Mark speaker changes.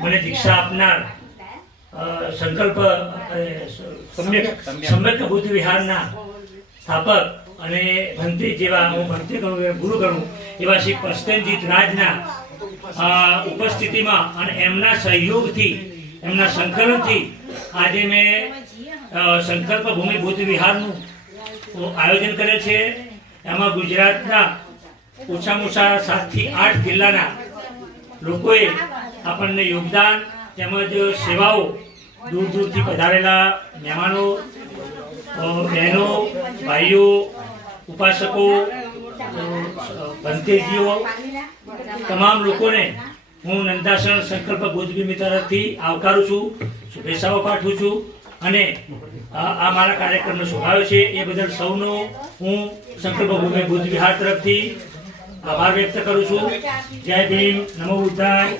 Speaker 1: મને દીક્ષા આપનાર સંકલ્પ સમ્યક બુદ્ધ વિહારના સ્થાપક અને ભંતે જેવા હું ભંતે ગણું ગુરુ ગણું એવા શ્રી પ્રસ્તનજીત રાજના ઉપસ્થિતિમાં અને એમના સહયોગથી એમના સંકલનથી આજે મેં સંકલ્પ ભૂમિ બુદ્ધ વિહારનું આયોજન કરેલ છે. એમાં ગુજરાતના ઓછામાં ઓછા સાતથી આઠ જિલ્લાના લોકોએ આપણને યોગદાન તેમજ સેવાઓ દૂર દૂરથી પધારેલા મહેમાનો બહેનો, ભાઈઓ, ઉપાસકો ભંતેજીઓ તમામ લોકોને હું નંદાસણ સંકલ્પ ગોજબી તરફથી આવકારું છું, શુભેચ્છાઓ પાઠવું છું અને આ મારા કાર્યક્રમનો સ્વભાવ છે. એ બદલ સૌનો હું સંકલ્પ ભૂમિ બુદ્ધ વિહાર તરફથી આભાર વ્યક્ત કરું છું. જય ભીમ. નમો બુદ્ધાય.